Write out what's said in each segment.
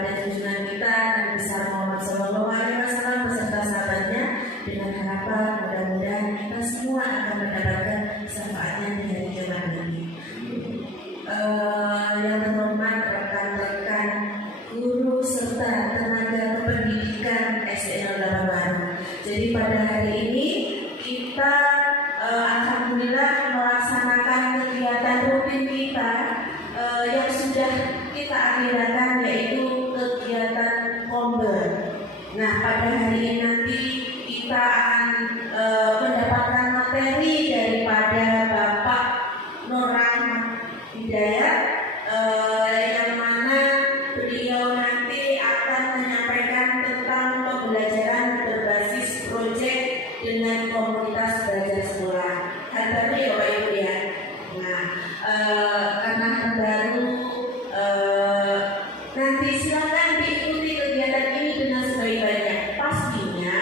kepada junjungan kita Nabi besar Muhammad SAW beserta sahabatnya, dengan harapan mudah-mudahan kita semua akan mendapatkan syafaatnya di hari kiamat ini. Yang terhormat rekan-rekan guru serta tenaga kependidikan SDN 08 Baru. Jadi pada hari ini kita alhamdulillah melaksanakan kegiatan rutin kita yang sudah kita akhirkan, yaitu kegiatan kombel. Nah, pada hari ini nanti kita akan mendapatkan materi daripada Bapak Nur Rahmat Hidayat, yang mana beliau nanti akan menyampaikan tentang pembelajaran berbasis proyek dengan komunitas belajar sekolah. Hal baru ya Bapak Ibu ya. Nah, karena hal baru, nanti silakan diikuti kegiatan ini dengan sebaik-baiknya. Pastinya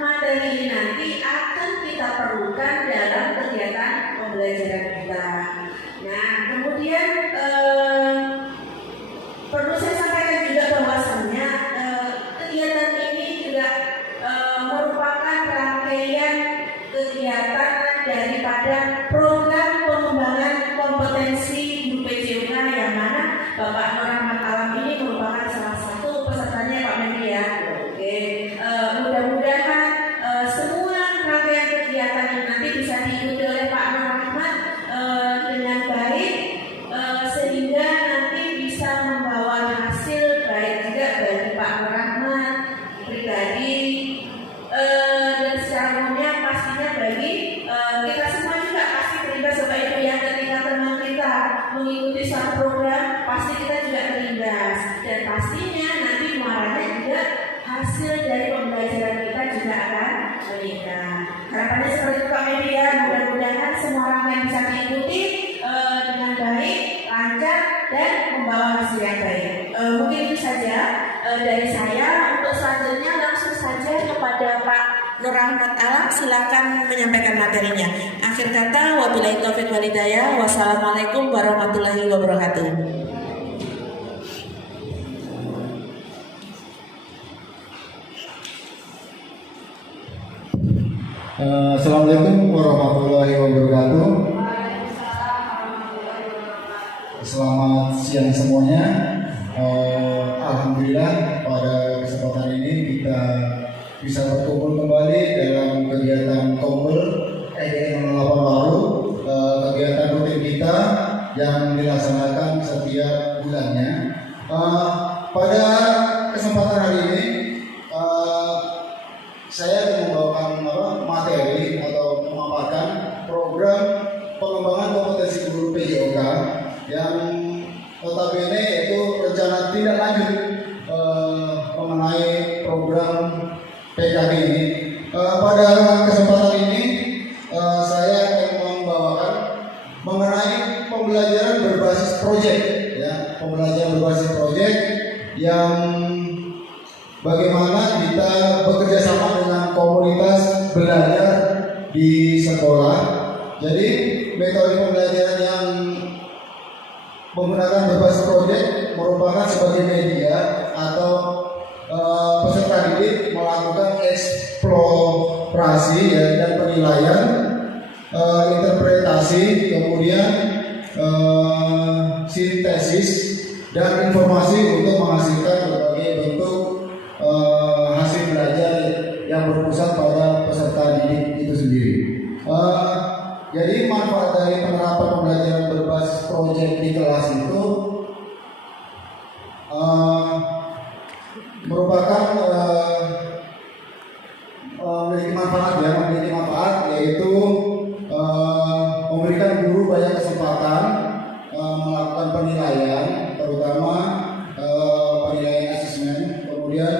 materi ini nanti akan kita perlukan dalam kegiatan pembelajaran kita. Nah, kemudian perlu saya sampaikan juga bahwasannya kegiatan ini juga merupakan rangkaian kegiatan daripada program pengembangan kompetensi guru PJOK, yang mana Bapak Nur Rahmat Alam ini merupakan salah satu pesertanya Pak Menteri ya. Oke, mudah-mudahan semua rangkaian kegiatan ini nanti bisa diikuti oleh Pak Nur Rahmat dengan baik, sehingga nanti bisa membawa hasil baik juga bagi Pak Nur Rahmat pribadi, dan secara umumnya pastinya bagi kita semua juga pasti terimbas Bapak Ibu ya. Ketika teman kita mengikuti suatu program, pasti kita juga terimbas, dan pastinya nanti muaranya juga hasil dari pembelajaran kita juga akan meningkat. Harapannya seperti itu Pak Menteri ya. Mudah-mudahan semua orang yang bisa diikuti dengan baik, lancar, dan membawa hasil yang baik. Mungkin itu saja dari saya. Untuk selanjutnya langsung saja kepada Pak Nur Rahmat Alam, silakan menyampaikan materinya. Akhir kata, wabillahi taufiq wal hidayah. Wassalamualaikum warahmatullahi wabarakatuh. Assalamualaikum warahmatullahi wabarakatuh. Selamat siang semuanya. Alhamdulillah pada kesempatan ini kita bisa berkumpul kembali dalam kegiatan kombel SDN 08 Baru, kegiatan rutin kita yang dilaksanakan setiap bulannya. Pada kesempatan hari ini saya membawakan materi atau memaparkan program pengembangan kompetensi guru PJOK yang notabene yaitu rencana tindak lanjut mengenai program PKB ini. Pada kesempatan ini saya akan membawakan mengenai pembelajaran berbasis proyek, ya, pembelajaran berbasis proyek yang bagaimana kita bekerja sama dengan komunitas belajar di sekolah. Jadi metode pembelajaran yang menggunakan berbasis proyek merupakan sebagai media atau peserta didik melakukan eksplorasi ya, dan penilaian, interpretasi, kemudian sintesis dan informasi untuk menghasilkan berbagai bentuk hasil belajar yang berpusat pada peserta didik itu sendiri. Jadi manfaat dari penerapan pembelajaran berbasis proyek di kelas itu merupakan memiliki manfaat, yaitu memberikan guru banyak kesempatan melakukan penilaian, terutama penilaian asesmen, kemudian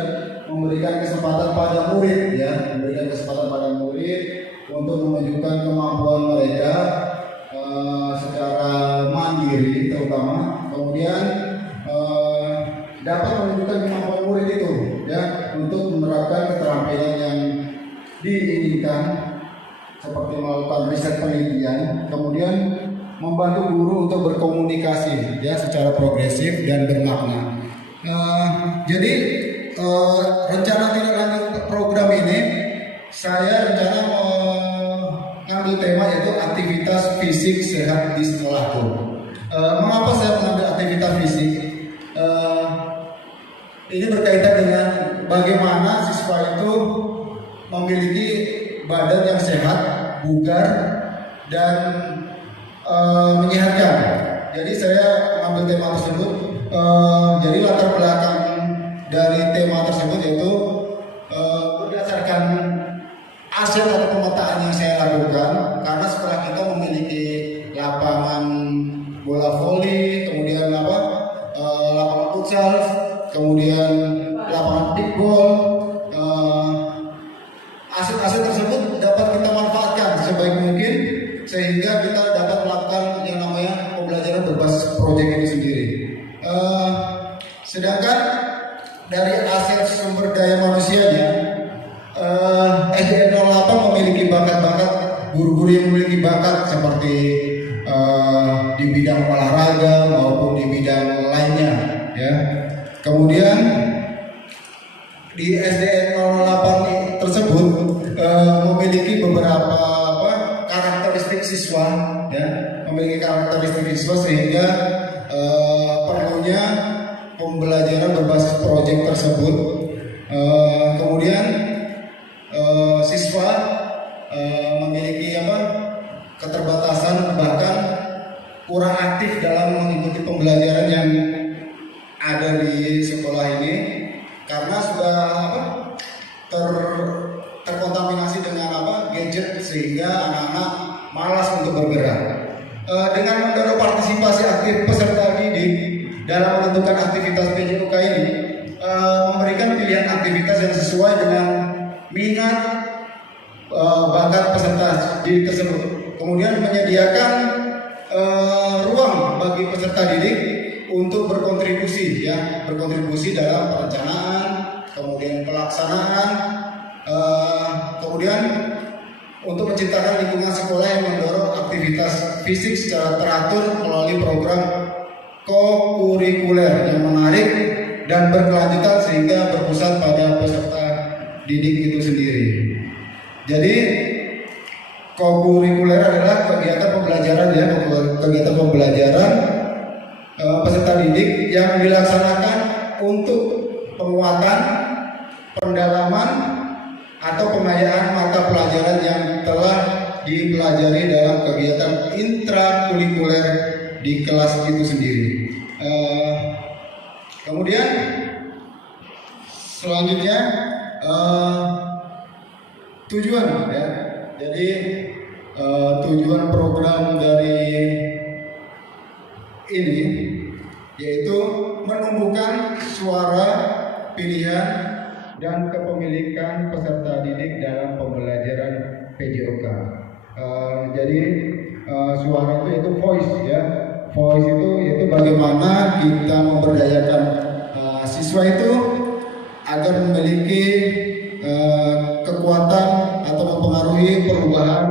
memberikan kesempatan pada murid, ya, memberikan kesempatan pada murid untuk menunjukkan kemampuan mereka secara mandiri, terutama, kemudian dapat menunjukkan kemampuan murid itu, ya, untuk menerapkan keterampilan yang diinginkan, seperti melakukan riset penelitian, kemudian membantu guru untuk berkomunikasi, ya, secara progresif dan bermakna. Jadi rencana tindak lanjut program ini, saya rencana mengambil tema yaitu aktivitas fisik sehat di sekolahku. Mengapa saya mengambil aktivitas fisik? Ini berkaitan dengan bagaimana siswa itu memiliki badan yang sehat, bugar, dan menyehatkan. Jadi saya mengambil tema tersebut. Jadi latar belakang dari tema tersebut yaitu berdasarkan aset atau pemetaan yang saya lakukan. Karena setelah kita memiliki lapangan bola voli, kemudian lapangan futsal, kemudian lapangan kickball, aset-aset tersebut dapat kita manfaatkan sebaik mungkin sehingga kita dapat melakukan yang namanya pembelajaran berbasis proyek ini sendiri. Sedangkan dari aset sumber daya manusianya, SDN 08 memiliki bakat-bakat, guru-guru yang memiliki bakat seperti di bidang olahraga maupun di bidang lainnya, ya. Kemudian di SDN 08 tersebut memiliki beberapa karakteristik siswa, ya, memiliki karakteristik siswa sehingga perlunya pembelajaran berbasis proyek tersebut. Kemudian siswa memiliki keterbatasan, bahkan kurang aktif dalam mengikuti pembelajaran yang ada di sekolah ini karena sudah terkontaminasi dengan gadget sehingga anak-anak malas untuk bergerak. Dengan mendorong partisipasi aktif peserta didik dalam menentukan aktivitas PJOK ini, memberikan pilihan aktivitas yang sesuai dengan minat bakat peserta didik tersebut. Kemudian menyediakan ruang bagi peserta didik untuk berkontribusi dalam perencanaan, kemudian pelaksanaan, kemudian untuk menciptakan lingkungan sekolah yang mendorong aktivitas fisik secara teratur melalui program kokurikuler yang menarik dan berkelanjutan sehingga berpusat pada peserta didik itu sendiri. Jadi kokurikuler adalah kegiatan pembelajaran peserta didik yang dilaksanakan untuk penguatan, pendalaman, atau pengayaan mata pelajaran yang telah dipelajari dalam kegiatan intrakurikuler di kelas itu sendiri. Kemudian selanjutnya tujuan, ya. Jadi tujuan program dari ini yaitu menumbuhkan suara, pilihan, dan kepemilikan peserta didik dalam pembelajaran PJOK. Jadi suara itu voice, ya. Voice itu yaitu bagaimana kita memberdayakan siswa itu agar memiliki kekuatan atau mempengaruhi perubahan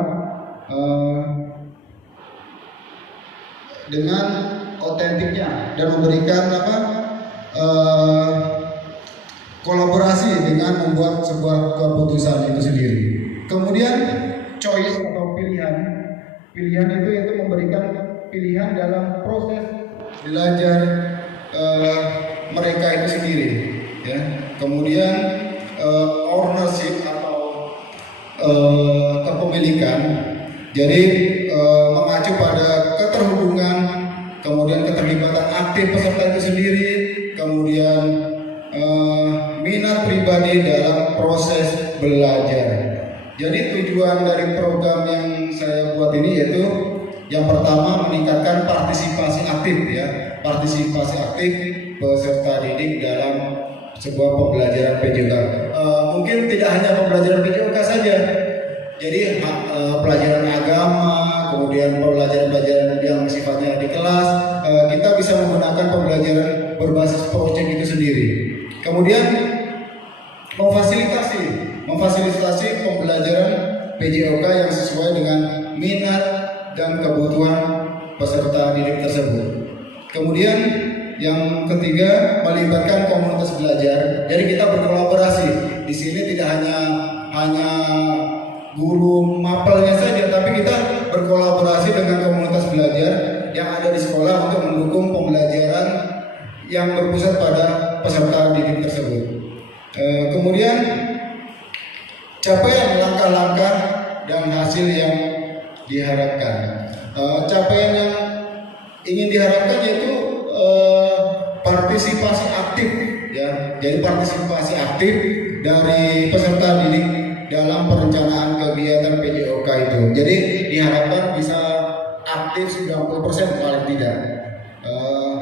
dengan otentiknya dan memberikan kolaborasi dengan membuat sebuah keputusan itu sendiri. Kemudian choice atau pilihan itu memberikan pilihan dalam proses belajar mereka itu sendiri, ya. Kemudian ownership atau kepemilikan, jadi mengacu pada keterhubungan, kemudian keterlibatan aktif peserta itu sendiri, kemudian minat pribadi dalam proses belajar. Jadi tujuan dari program yang saya buat ini yaitu yang pertama meningkatkan partisipasi aktif, ya, partisipasi aktif peserta didik dalam sebuah pembelajaran PJOK. Mungkin tidak hanya pembelajaran PJOK saja. Jadi pelajaran agama, kemudian pelajaran-pelajaran yang sifatnya di kelas, kita bisa menggunakan pembelajaran berbasis proyek itu sendiri. Kemudian memfasilitasi pembelajaran PJOK yang sesuai dengan minat dan kebutuhan peserta didik tersebut. Kemudian yang ketiga melibatkan komunitas belajar. Jadi kita berkolaborasi. Di sini tidak hanya guru mapelnya saja, tapi kita berkolaborasi dengan komunitas belajar yang ada di sekolah untuk mendukung pembelajaran yang berpusat pada peserta didik tersebut. Kemudian capaian langkah-langkah dan hasil yang diharapkan. Capaian yang ingin diharapkan yaitu partisipasi aktif, ya. Jadi partisipasi aktif dari peserta didik dalam perencanaan kegiatan PJOK itu. Jadi diharapkan bisa aktif 90% paling tidak,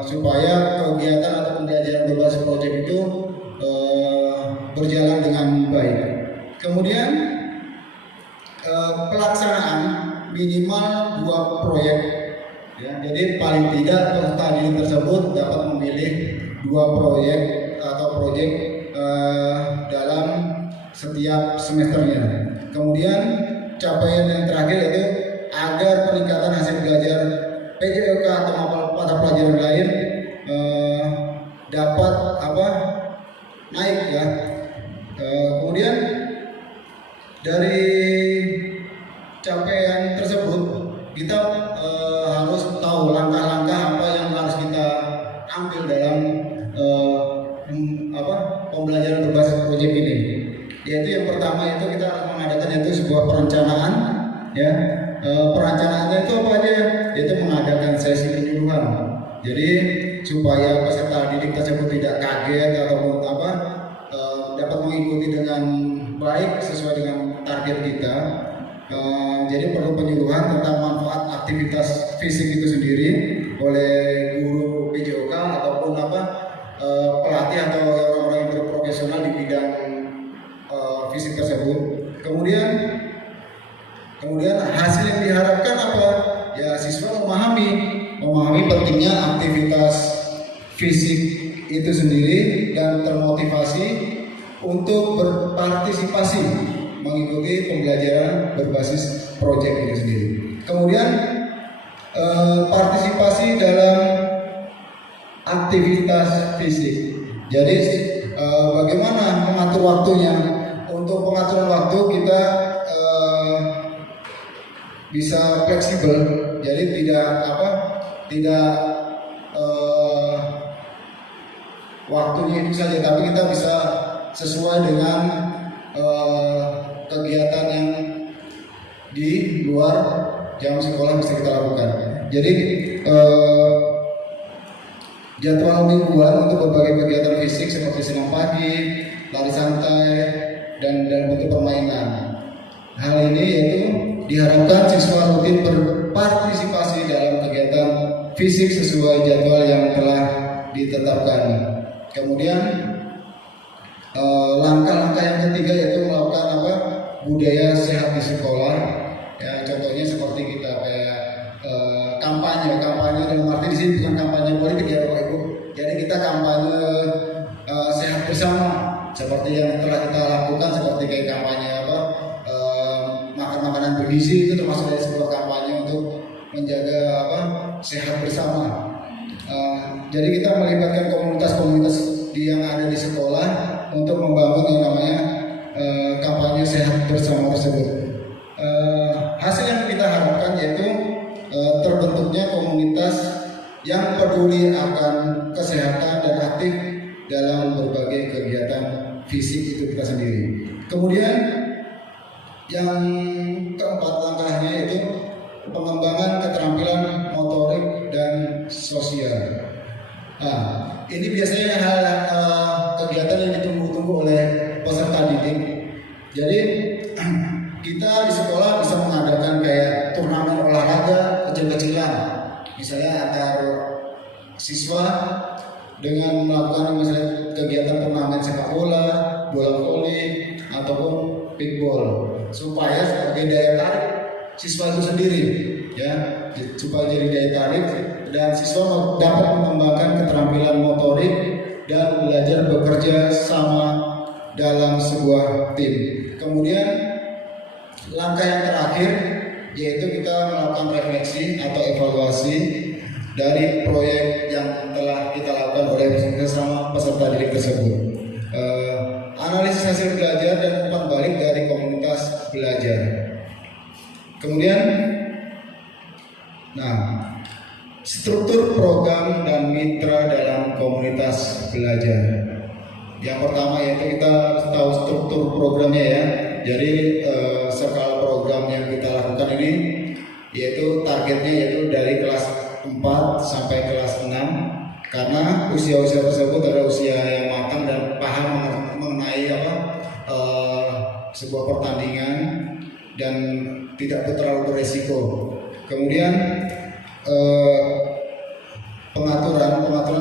supaya kegiatan atau pembelajaran berbasis proyek itu berjalan dengan baik. Kemudian pelaksanaan minimal 2 proyek, ya. Jadi paling tidak peserta didik tersebut dapat memilih 2 proyek atau proyek dalam setiap semesternya. Kemudian capaian yang terakhir yaitu agar peningkatan hasil belajar PJOK atau mata pelajaran lain dapat naik, ya. Kemudian dari capaian tersebut kita harus tahu langkah-langkah apa yang harus kita ambil dalam pembelajaran berbasis proyek ini. Yaitu yang pertama itu kita harus mengadakan yaitu sebuah perencanaan, ya. Perencanaannya itu apa aja? Yaitu mengadakan sesi penyuluhan. Jadi supaya peserta didik tersebut tidak kaget ataupun dapat mengikuti dengan baik sesuai dengan target kita. Jadi perlu penyuluhan tentang manfaat aktivitas fisik itu sendiri oleh guru PJOK ataupun pelatih atau orang-orang yang berprofesional di bidang fisik tersebut. Kemudian hasil yang diharapkan apa? Ya, siswa memahami pentingnya aktivitas fisik itu sendiri dan termotivasi untuk berpartisipasi mengikuti pembelajaran berbasis proyek itu sendiri. Kemudian partisipasi dalam aktivitas fisik. Jadi bagaimana mengatur waktunya? Untuk pengaturan waktu kita bisa fleksibel, jadi tidak waktunya itu saja, tapi kita bisa sesuai dengan kegiatan yang di luar jam sekolah bisa kita lakukan. Jadi jadwal mingguan untuk berbagai kegiatan fisik seperti senam pagi, lari santai, dan bentuk permainan. Hal ini yaitu diharapkan siswa rutin berpartisipasi dalam kegiatan fisik sesuai jadwal yang telah ditetapkan. Kemudian langkah-langkah yang ketiga yaitu melakukan budaya sehat di sekolah. Ya, contohnya seperti kita kayak kampanye dalam arti di sini bukan kampanye politik, ya Bapak Ibu. Jadi kita kampanye sehat bersama seperti yang telah kita lakukan, seperti kayak kampanye makan makanan bergizi, itu termasuk dari sebuah kampanye untuk menjaga sehat bersama. Jadi kita melibatkan komunitas-komunitas yang ada di sekolah untuk membangun yang namanya kampanye sehat bersama tersebut. Hasil yang kita harapkan yaitu terbentuknya komunitas yang peduli akan kesehatan dan aktif dalam berbagai kegiatan fisik itu kita sendiri. Kemudian yang keempat langkahnya yaitu pengembangan keterampilan motorik dan sosial. Ini biasanya kegiatan yang ditunggu-tunggu oleh peserta didik. Jadi kita di sekolah bisa mengadakan kayak turnamen olahraga kecil-kecilan, misalnya antar siswa dengan melakukan misalnya kegiatan turnamen sepak bola, bola voli, ataupun pickball, supaya sebagai daya tarik siswa itu sendiri, ya, supaya jadi daya tarik dan siswa dapat mengembangkan keterampilan motorik dan belajar bekerja sama dalam sebuah tim. Kemudian langkah yang terakhir yaitu kita melakukan refleksi atau evaluasi dari proyek yang telah kita lakukan oleh bersama peserta didik tersebut. Analisis hasil belajar dan umpan balik dari komunitas belajar. Kemudian, struktur program dan mitra dalam komunitas belajar. Yang pertama yaitu kita tahu struktur programnya ya. Jadi skala program yang kita lakukan ini yaitu targetnya yaitu dari kelas 4 sampai kelas 6, karena usia-usia tersebut adalah usia yang matang dan paham mengenai sebuah pertandingan dan tidak terlalu beresiko. Kemudian pengaturan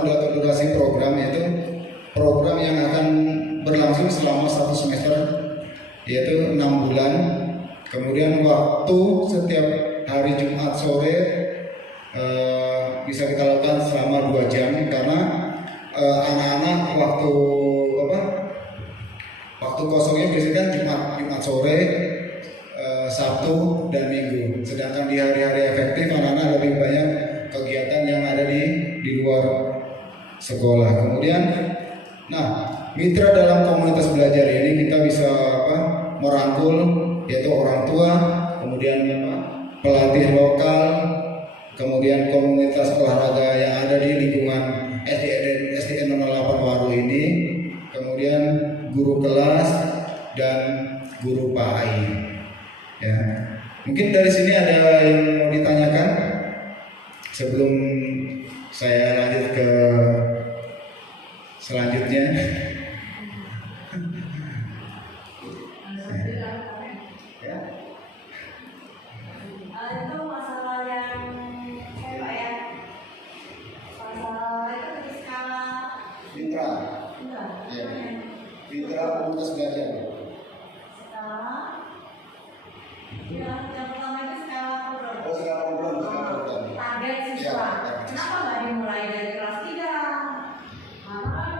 dan durasi program yaitu program yang akan berlangsung selama 1 semester yaitu 6 bulan. Kemudian waktu setiap hari Jumat sore bisa kita lakukan selama 2 jam, karena anak-anak waktu kosongnya biasanya Jumat sore, Sabtu dan Minggu. Sedangkan di hari-hari efektif anak-anak lebih banyak kegiatan yang ada di luar sekolah. Kemudian, mitra dalam komunitas belajar ini kita bisa merangkul yaitu orang tua, kemudian pelatih lokal, kemudian komunitas olahraga yang ada di lingkungan SDN 08 Waru ini, kemudian guru kelas dan guru PAI. Ya, mungkin dari sini ada yang mau ditanyakan sebelum saya lanjut ke selanjutnya. Itu masalah yang Pak ya, masalah itu di skala Mitra, ya, mitra komunitas belajar. Skala, yang pertama itu skala program. Oh, skala program. Target siswa. Kenapa nggak dimulai dari kelas 3? Karena kan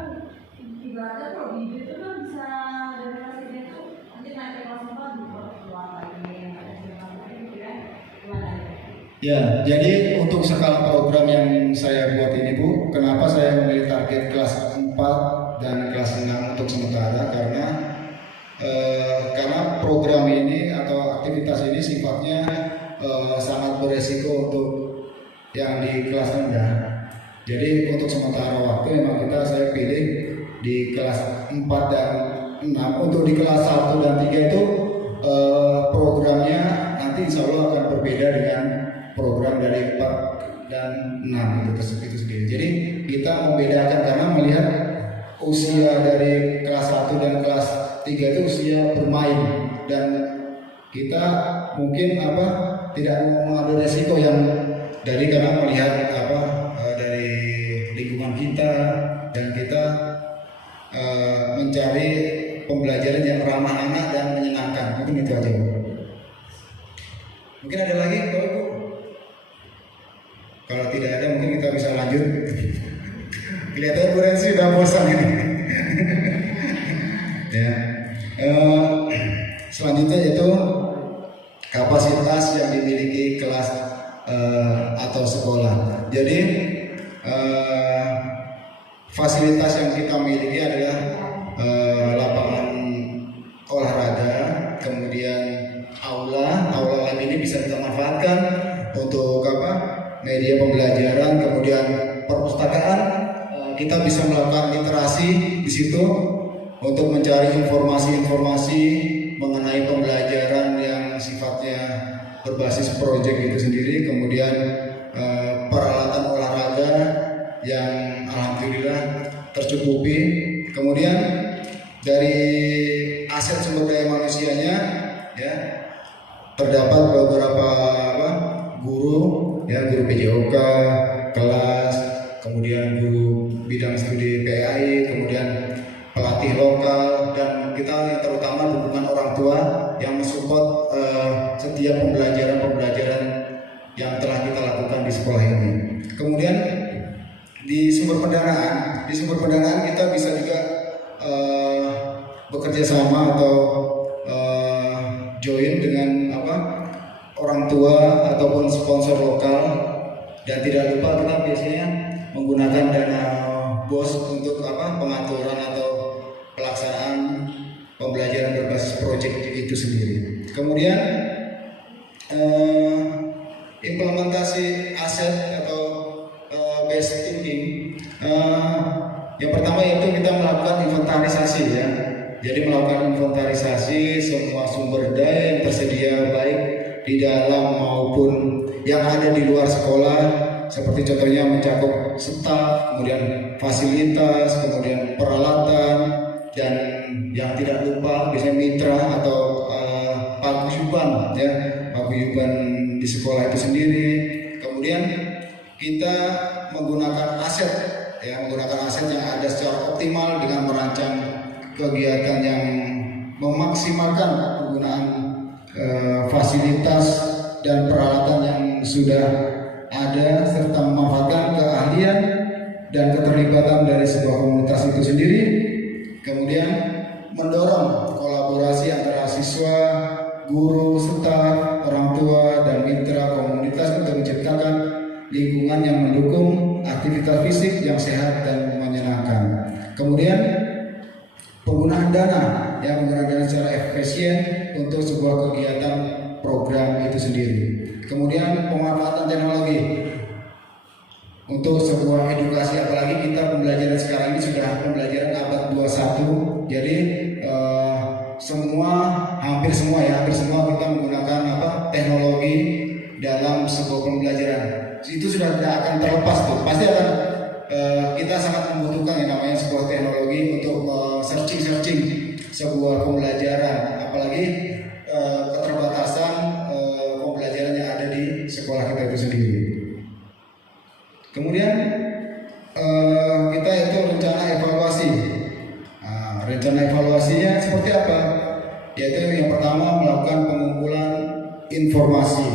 ibaratnya prodi itu kan bisa dari kelas 3 itu nanti naik ke kelas 4 keluar lagi gitu ya. Gimana? Ya, jadi untuk skala program yang saya buat ini Bu, kenapa saya memilih target kelas 4 dan kelas 6 untuk sementara, karena program ini atau aktivitas ini sifatnya sangat beresiko untuk yang di kelas rendah. Jadi untuk sementara waktu memang saya pilih di kelas 4 dan 6. Untuk di kelas 1 dan 3 itu programnya nanti insya Allah akan berbeda dengan program dari 4 dan 6 itu sendiri. Jadi kita membedakan karena melihat usia dari kelas 1 dan kelas 3 itu usia bermain, dan kita mungkin tidak mau mengambil resiko yang karena melihat dari lingkungan kita, dan kita mencari pembelajaran yang ramah anak dan menyenangkan. Mungkin itu aja Bu. Mungkin ada lagi Bapak Ibu? Kalau tidak ada mungkin kita bisa lanjut. Kelihatannya Bu Rensi sudah bosan ini. Ya. Selanjutnya yaitu kapasitas yang dimiliki kelas atau sekolah. Jadi fasilitas yang kita miliki adalah lapangan olahraga, kemudian aula lab ini bisa kita manfaatkan untuk media pembelajaran, kemudian perpustakaan kita bisa melakukan literasi di situ untuk mencari informasi-informasi mengenai pembelajaran yang sifatnya berbasis proyek itu sendiri, kemudian peralatan olahraga yang alhamdulillah tercukupi, kemudian dari aset sumber daya manusianya ya terdapat beberapa guru PJOK, kelas, kemudian guru bidang studi PAI, kemudian pelatih lokal, dan kita yang terutama dukungan orang tua yang mensupport setiap pembelajaran yang telah kita lakukan di sekolah ini. Kemudian di sumber pendanaan kita bisa juga bekerja sama atau join dengan orang tua ataupun sponsor lokal Dan tidak lupa kita biasanya menggunakan dana BOS untuk pengaturan atau pelaksanaan pembelajaran berbasis proyek itu sendiri. Kemudian implementasi aset atau basic thinking. Yang pertama yaitu kita melakukan inventarisasi ya. Jadi melakukan inventarisasi semua sumber daya yang tersedia baik di dalam maupun yang ada di luar sekolah, seperti contohnya mencakup staf, kemudian fasilitas, kemudian peralatan, dan yang tidak lupa biasanya mitra atau paguyuban ya, paguyuban di sekolah itu sendiri. Kemudian kita menggunakan aset ya, menggunakan aset yang ada secara optimal dengan merancang kegiatan yang memaksimalkan penggunaan fasilitas dan peralatan yang sudah ada, serta memanfaatkan keahlian dan keterlibatan dari sebuah komunitas itu sendiri. Kemudian mendorong kolaborasi antara siswa, guru, staf, orang tua, dan mitra komunitas untuk menciptakan lingkungan yang mendukung aktivitas fisik yang sehat dan menyenangkan. Kemudian penggunaan dana, ya, menggunakan dana secara efisien untuk sebuah kegiatan program itu sendiri. Kemudian pemanfaatan teknologi untuk sebuah edukasi, apalagi kita pembelajaran sekarang ini sudah pembelajaran abad 21. Jadi hampir semua kita menggunakan teknologi dalam sebuah pembelajaran. Itu sudah tidak akan terlepas tuh. Pasti akan kita sangat membutuhkan yang namanya sebuah teknologi untuk searching sebuah pembelajaran, apalagi keterbatasan pembelajaran yang ada di sekolah kita itu sendiri. Kemudian kita itu rencana evaluasi. Rencana evaluasinya seperti apa? Yaitu yang pertama melakukan pengumpulan informasi.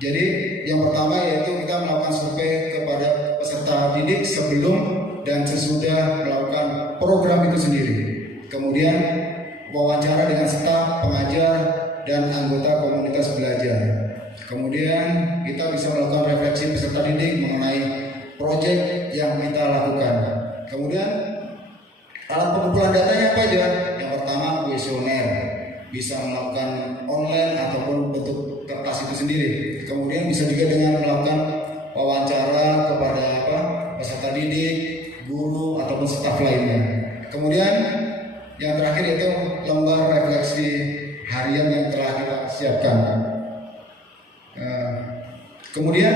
Jadi yang pertama yaitu kita melakukan survei kepada peserta didik sebelum dan sesudah melakukan program itu sendiri. Kemudian wawancara dengan staf, pengajar, dan anggota komunitas belajar. Kemudian kita bisa melakukan refleksi peserta didik mengenai proyek yang kita lakukan. Kemudian alat pengumpulan datanya apa aja? Yang pertama kuesioner, bisa melakukan online ataupun bentuk kertas itu sendiri. Kemudian bisa juga dengan melakukan wawancara kepada peserta didik, guru ataupun staf lainnya. Kemudian yang terakhir itu lembar refleksi harian yang telah kita siapkan. Kemudian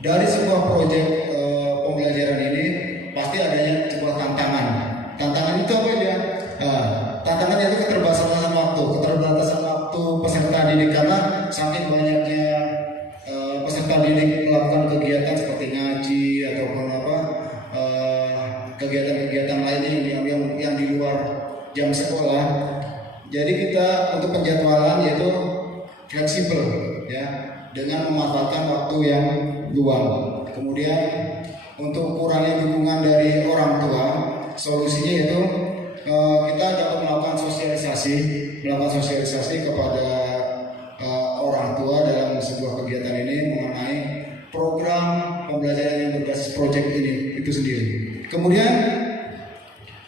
dari sebuah proyek pembelajaran ini pasti adanya sebuah tantangan. Tantangan itu apa ya? Tantangan itu keterbatasan waktu peserta didik, karena saking banyaknya peserta didik melakukan kegiatan seperti ngaji ataupun kegiatan-kegiatan lainnya yang di luar jam sekolah. Jadi kita untuk penjadwalan yaitu fleksibel ya, dengan memanfaatkan waktu yang luang. Kemudian untuk kurangnya dukungan dari orang tua, solusinya yaitu kita dapat melakukan sosialisasi kepada orang tua dalam sebuah kegiatan ini mengenai program pembelajaran yang berbasis proyek ini itu sendiri. Kemudian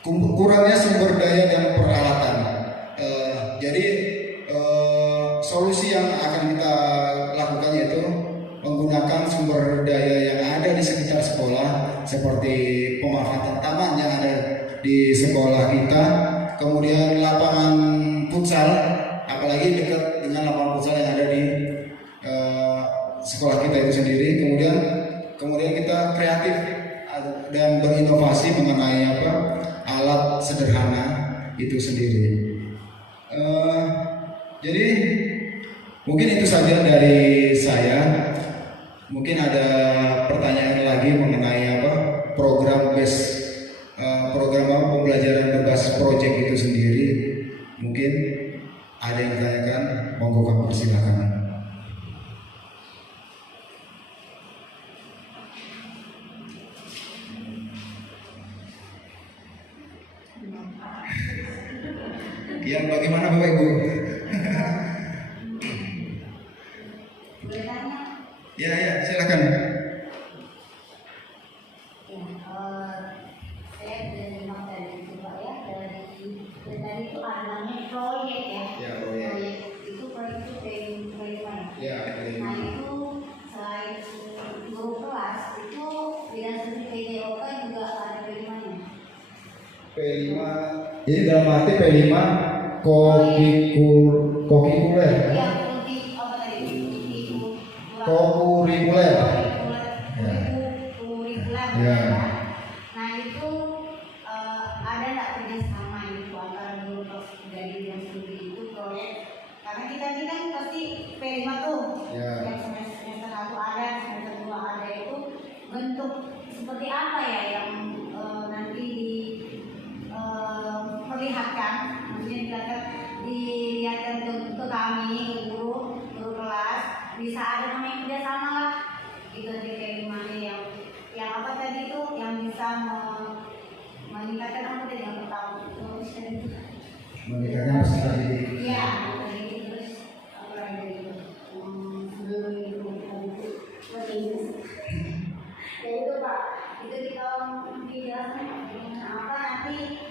kurangnya sumber daya dan peralatan. Jadi solusi yang akan kita lakukan yaitu menggunakan sumber daya yang ada di sekitar sekolah, seperti pemanfaatan taman yang ada di sekolah kita, kemudian lapangan futsal, apalagi dekat dengan lapangan futsal yang ada di sekolah kita itu sendiri. Kemudian kita kreatif dan berinovasi mengenai alat sederhana itu sendiri. Jadi mungkin itu saja dari saya. Mungkin ada pertanyaan lagi mengenai program pembelajaran berbasis proyek itu sendiri. Mungkin ada yang ditanyakan, monggo kamu persilakan. Yang bagaimana Bapak Ibu? Boleh tanya? Ya, silakan. Saya dari Bang tadi itu Pak ya, dari tadi itu namanya proyek ya. Ya, proyek. Proyek itu dari mana? Ya, Nah itu selain guru kelas itu bidang studi PJOK juga ada dari mana? P5. Jadi dalam arti P5 kokurikuler. Ya, apa tadi? Kokurikuler. Kurikuler. Ya. Nah itu ada nggak kerjasama itu antara guru kelas dari bidang studi itu proyek? Karena kita ini kan pasti P5 tuh, Ya. yang semester 1 ada, semester 2 ada itu bentuk seperti apa ya yang nanti diperlihatkan, maksudnya dilihatkan ke kami, ke guru kelas, bisa ada namanya kerjasama lah, itu aja kayak gimana yang apa tadi itu yang bisa meningkatkan apa tadi yang pertama Meningkatnya peserta didik. iya terus apa lagi itu sebelum itu ya itu Pak, itu kita dijelaskan apa nanti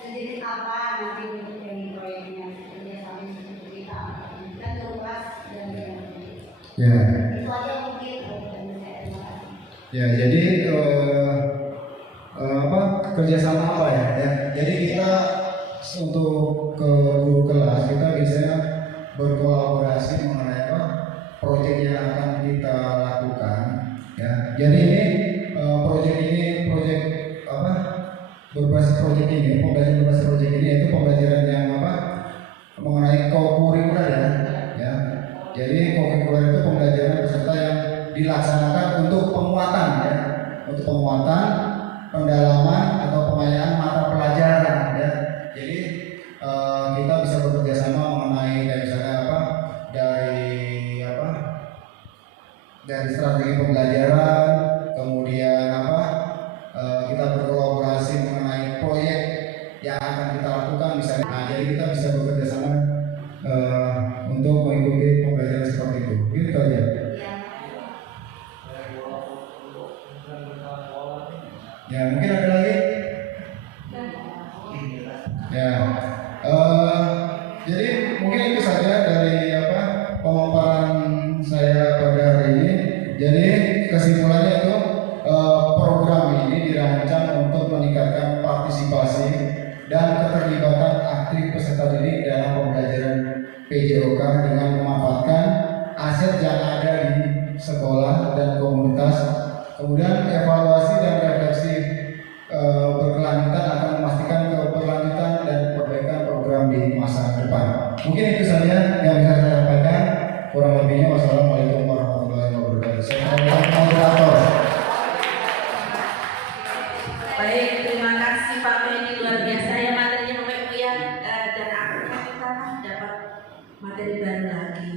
sejenis apa nanti untuk yang proyeknya kerjasama seperti kita kan kelas dan Ya. itu aja mungkin. Ya, jadi kerjasama apa ya? Jadi kita untuk ke guru kelas kita biasanya berkolaborasi mengenai proyek yang akan kita lakukan. Ya, jadi ini proyek berbasis proyek ini, pembelajaran berbasis proyek ini yaitu pembelajaran yang mengenai kokurikuler ya. Jadi kokurikuler itu pembelajaran peserta yang dilaksanakan untuk penguatan pendalaman atau pengayaan mata pelajaran ya. Jadi kita bisa bekerja sama mengenai misalnya dari strategi pembelajaran, kemudian kita berkolaborasi mengenai proyek yang akan kita lakukan misalnya. Nah, jadi kita bisa bekerja sama untuk mengikuti pembelajaran seperti itu. Gitu aja. Ya, mungkin ada lagi. Ya, jadi mungkin itu saja dari pemaparan saya pada hari ini. Jadi kesimpulannya itu program ini dirancang untuk meningkatkan partisipasi dan keterlibatan aktif peserta didik dalam pembelajaran PJOK dengan memanfaatkan aset yang ada di sekolah dan komunitas. Kemudian evaluasi dan refleksi berkelanjutan akan memastikan keberlanjutan dan perbaikan program di masa depan. Mungkin itu saja yang bisa saya sampaikan. Kurang lebihnya wassalamualaikum warahmatullahi wabarakatuh. Saya moderator. Baik, terima kasih Pak Benny, luar biasa ya materinya Bapak Ibu ya. Dan akhirnya kita dapat materi baru lagi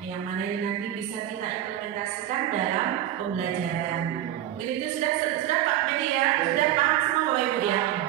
yang mana ini nanti bisa kita implementasikan dalam pembelajaran. Mungkin itu sudah Pak Benny ya, sudah paham semua Bapak Ibu ya.